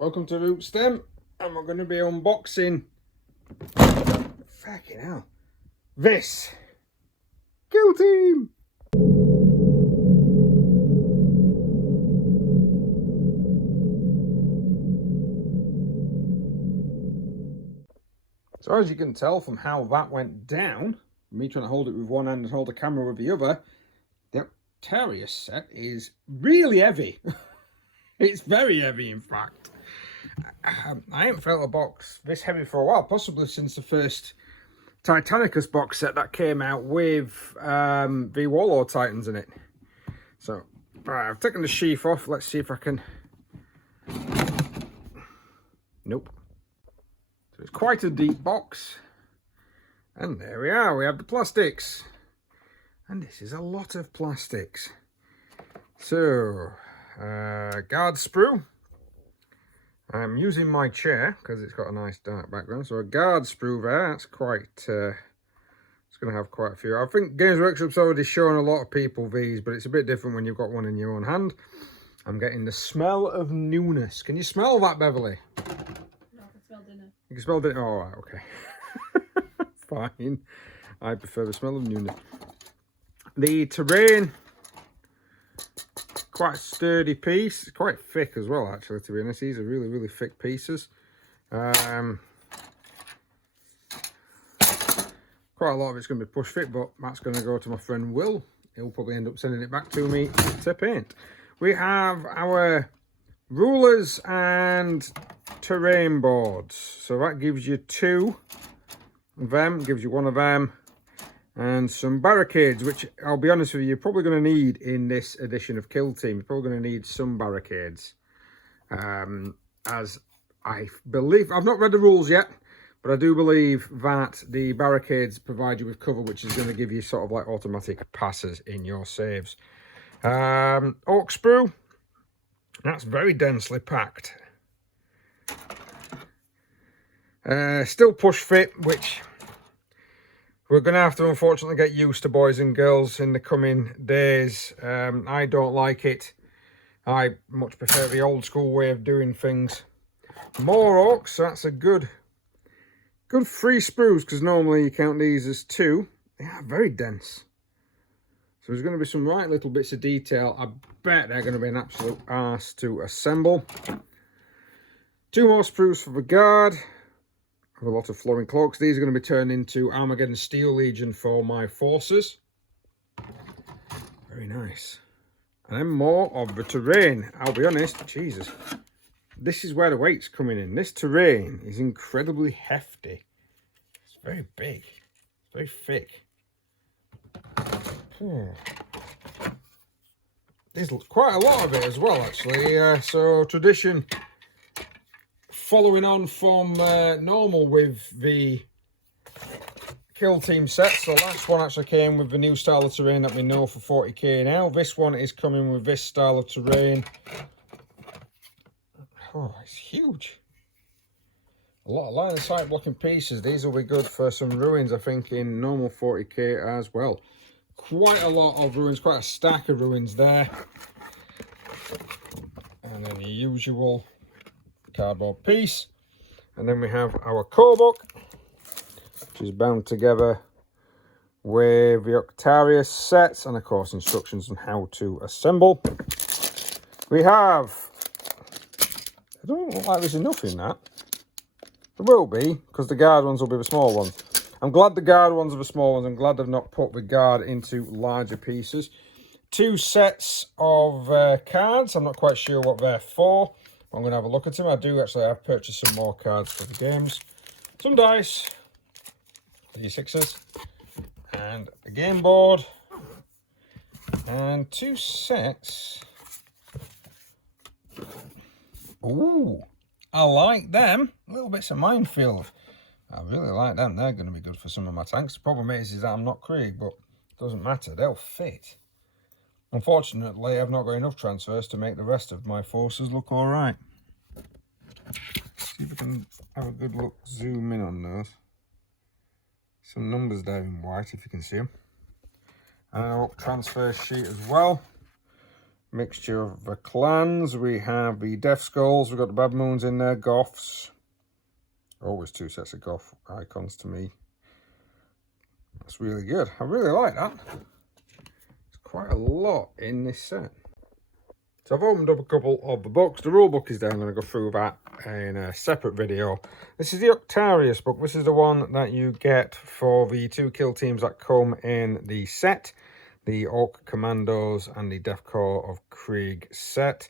Welcome to Root Stem, and we're going to be unboxing, fucking hell, this Kill Team. So as you can tell from how that went down, me trying to hold it with one hand and hold the camera with the other, the Octarius set is really heavy. It's very heavy, in fact. I haven't felt a box this heavy for a while, possibly since the first Titanicus box set that came out with the Warlord Titans in it. So, right, I've taken the sheath off. Let's see if I can... Nope. So it's quite a deep box. And there we are, we have the plastics. And this is a lot of plastics. So, guard sprue. I'm using my chair because it's got a nice dark background. So a guard sprue there, that's quite, it's going to have quite a few. I think Games Workshop's already shown a lot of people these, but it's a bit different when you've got one in your own hand. I'm getting the smell of newness. Can you smell that, Beverly? No, I can smell dinner. You can smell dinner? Oh, right, okay. Fine. I prefer the smell of newness. The terrain, quite a sturdy piece. It's quite thick as well, actually, to be honest. These are really, really thick pieces. Quite a lot of it's going to be push fit, but that's going to go to my friend Will. He'll probably end up sending it back to me to paint. We have our rulers and terrain boards. So that gives you two of them, gives you one of them, and some barricades, which I'll be honest with you, you're probably going to need in this edition of Kill Team. You're probably going to need some barricades. As I believe, I've not read the rules yet, but I do believe that the barricades provide you with cover, which is going to give you sort of like automatic passes in your saves. Oak sprue, that's very densely packed. Still push fit, which we're going to have to unfortunately get used to, boys and girls, in the coming days. I don't like it. I much prefer the old school way of doing things. More oaks, so that's a good 3 sprues, because normally you count these as 2. They are very dense. So there's going to be some right little bits of detail. I bet they're going to be an absolute arse to assemble. 2 more sprues for the guard. A lot of flowing cloaks. These are going to be turned into Armageddon Steel Legion for my forces. Very nice. And then more of the terrain. I'll be honest, Jesus, this is where the weight's coming in. This terrain is incredibly hefty. It's very big. It's very thick. There's quite a lot of it as well, actually. So tradition, following on from normal with the Kill Team sets. The last one actually came with the new style of terrain that we know for 40k now. This one is coming with this style of terrain. Oh, it's huge. A lot of line of sight blocking pieces. These will be good for some ruins, I think, in normal 40k as well. Quite a lot of ruins, quite a stack of ruins there. And then the usual cardboard piece. And then we have our core book, which is bound together with the Octarius sets, and of course instructions on how to assemble. We have, I don't look like there's enough in that. There will be, because the guard ones will be the small ones. I'm glad the guard ones are the small ones. I'm glad they've not put the guard into larger pieces. 2 sets of cards. I'm not quite sure what they're for. I'm going to have a look at them. I do actually have purchased some more cards for the games. Some dice, D6s, and a game board, and 2 sets. Ooh, I like them. Little bits of minefield. I really like them. They're going to be good for some of my tanks. The problem is that I'm not Krieg, but it doesn't matter. They'll fit. Unfortunately, I've not got enough transfers to make the rest of my forces look all right. See if we can have a good look, zoom in on those. Some numbers there in white, if you can see them. And a transfer sheet as well. mixture of the clans. We have the Death Skulls, we've got the Bad Moons in there, Goths. Always two sets of Goth icons to me. That's really good. I really like that. There's quite a lot in this set. So I've opened up a couple of the books. The rule book is there. I'm going to go through that in a separate video. This is the Octarius book. This is the one that you get for the 2 kill teams that come in the set. The Orc Commandos and the Death Corps of Krieg set.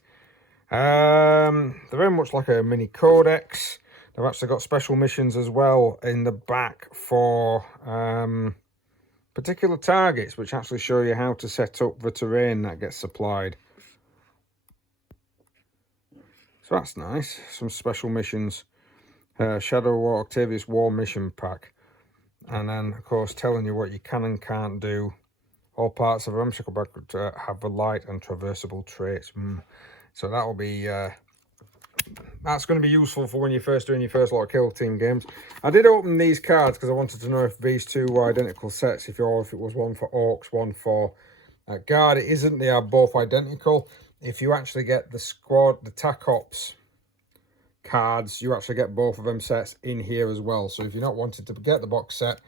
They're very much like a mini codex. They've actually got special missions as well in the back for particular targets, which actually show you how to set up the terrain that gets supplied. So that's nice. Some special missions. Shadow War, Octarius War Mission Pack. And then, of course, telling you what you can and can't do. All parts of a ramshackle back have the light and traversable traits. So that will be... that's going to be useful for when you're first doing your first lot of kill team games. I did open these cards because I wanted to know if these two were identical sets. If it was one for Orcs, one for Guard. It isn't. They are both identical. If you actually get the squad, the TAC Ops cards, you actually get both of them sets in here as well. So if you're not wanting to get the box set,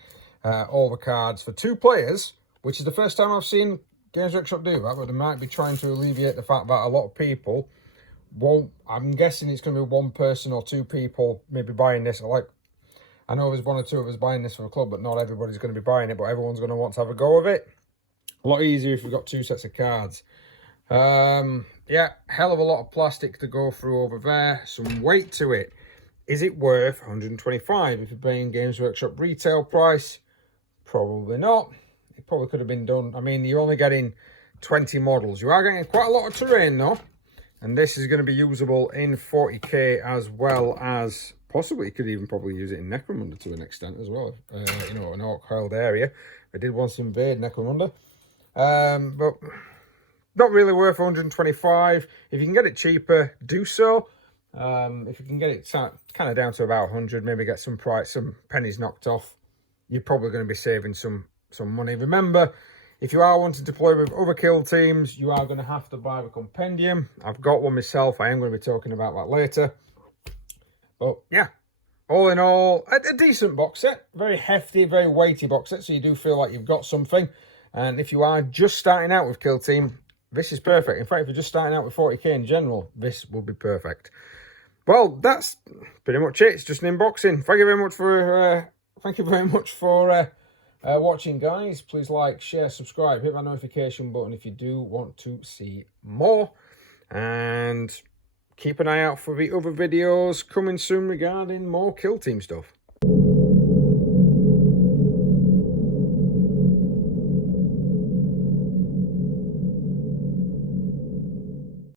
all the cards for 2 players, which is the first time I've seen Games Workshop do that, but they might be trying to alleviate the fact that a lot of people won't. I'm guessing it's going to be 1 person or 2 people maybe buying this. I know there's 1 or 2 of us buying this for a club, but not everybody's going to be buying it, but everyone's going to want to have a go of it. A lot easier if you've got 2 sets of cards. Yeah, hell of a lot of plastic to go through over there. Some weight to it. Is it worth 125 if you're paying Games Workshop retail price? Probably not. It probably could have been done. I mean, you're only getting 20 models. You are getting quite a lot of terrain though. And this is going to be usable in 40k as well as possibly you could even probably use it in Necromunda to an extent as well. You know, an orc-held area. I did want to invade Necromunda. But not really worth 125. If you can get it cheaper, do so. If you can get it kind of down to about 100, maybe get some pennies knocked off, you're probably going to be saving some money. Remember, if you are wanting to play with other kill teams, you are going to have to buy the compendium. I've got one myself. I am going to be talking about that later. But yeah, all in all, a decent box set. Very hefty, very weighty box set, so you do feel like you've got something. And if you are just starting out with kill team, this is perfect. In fact, if you're just starting out with 40k in general, this will be perfect. Well, that's pretty much it. It's just an unboxing. Thank you very much for watching, guys. Please like, share, subscribe, hit that notification button if you do want to see more, and keep an eye out for the other videos coming soon regarding more kill team stuff.